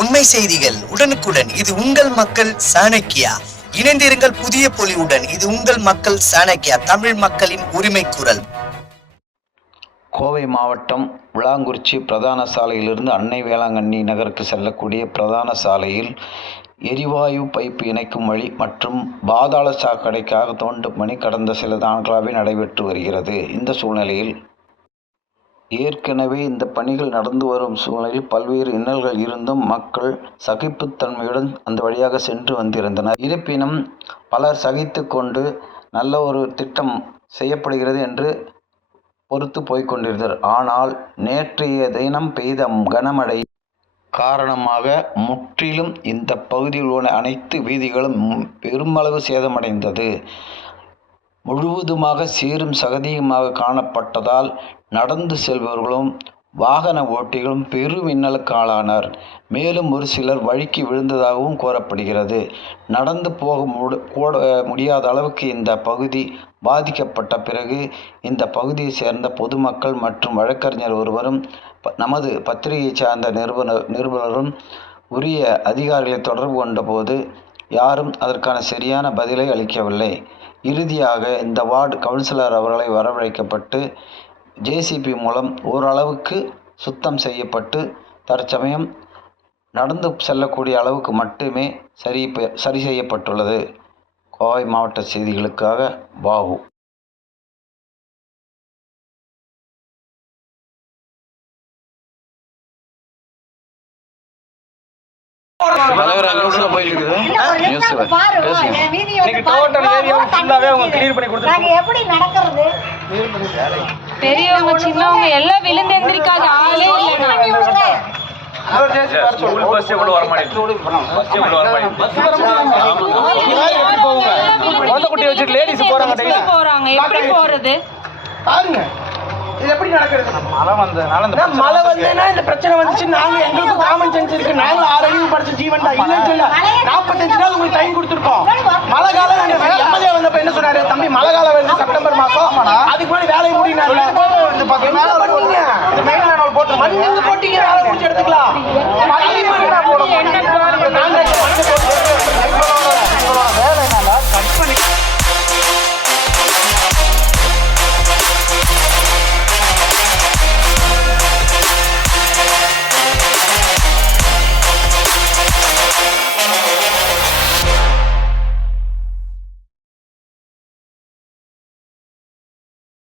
உண்மை செய்திகள் உடனுக்குடன். இது உங்கள் மக்கள் சாணக்கியா. இணைந்திருங்கள் புதிய பொலிவுடன். இது உங்கள் மக்கள் சாணக்கியா, தமிழ் மக்களின் உரிமை குரல். கோவை மாவட்டம் விளாங்குறிச்சி பிரதான சாலையிலிருந்து அன்னை வேளாங்கண்ணி நகருக்கு செல்லக்கூடிய பிரதான சாலையில் எரிவாயு பைப்பு இணைக்கும் வழி மற்றும் பாதாள சாக்கடைக்காக தோண்டும் பணி கடந்த சில நாட்களாகவே நடைபெற்று வருகிறது. இந்த சூழ்நிலையில் ஏற்கனவே இந்த பணிகள் நடந்து வரும் சூழ்நிலையில் பல்வேறு இன்னல்கள் இருந்தும் மக்கள் சகிப்புத்தன்மையுடன் அந்த வழியாக சென்று வந்திருந்தனர். இருப்பினும் பலர் சகித்து கொண்டு நல்ல ஒரு திட்டம் செய்யப்படுகிறது என்று பொறுத்து போய்கொண்டிருந்தனர். ஆனால் நேற்றைய தினம் பெய்த கனமழை காரணமாக முற்றிலும் இந்த பகுதியில் உள்ள அனைத்து வீதிகளும் பெருமளவு சேதமடைந்தது. முழுவதுமாக சேரும் சகதியுமாக காணப்பட்டதால் நடந்து செல்பவர்களும் வாகன ஓட்டிகளும் பெரும் இன்னலுக்கு ஆளானார். மேலும் ஒரு சிலர் வழுக்கி விழுந்ததாகவும் கூறப்படுகிறது. நடந்து போக முடியாத அளவுக்கு இந்த பகுதி பாதிக்கப்பட்ட பிறகு இந்த பகுதியை சேர்ந்த பொதுமக்கள் மற்றும் வழக்கறிஞர் ஒருவரும் நமது பத்திரிகையை சார்ந்த நிருபரும் உரிய அதிகாரிகளை தொடர்பு கொண்டபோது யாரும் அதற்கான சரியான பதிலை அளிக்கவில்லை. இறுதியாக இந்த வார்டு கவுன்சிலர் அவர்களை வரவழைக்கப்பட்டு ஜேசிபி மூலம் ஓரளவுக்கு சுத்தம் செய்யப்பட்டு தற்சமயம் நடந்து செல்லக்கூடிய அளவுக்கு மட்டுமே சரி செய்யப்பட்டுள்ளது. கோவை மாவட்ட செய்திகளுக்காக பாபு. பெரியவங்க சின்னவங்க எல்லாம் விழுந்து எந்திரிக்காத ஆளே போறாங்க. எப்படி போறது? இது எப்படி நடக்கிறது? மழை வந்தேன்னா இந்த பிரச்சனை வந்துச்சு. நாங்க எங்களுக்கு காமன் சென்ஸ் இருக்கு. நாங்க 6 அறிவு படிச்ச ஜீவன் தான். இல்லன்னு சொல்ல 45 நாள் உங்களுக்கு டைம் கொடுத்துருக்கோம். மழை காலம் எம்எல்ஏ வந்தப்ப என்ன சொன்னாரு? தம்பி மழை காலம் வருது செப்டம்பர் மாசம், அதுக்கு முன்னாடி வேலையை முடினாரு. போட்டீங்க வேலை முடிச்சு எடுத்துக்கலாம்.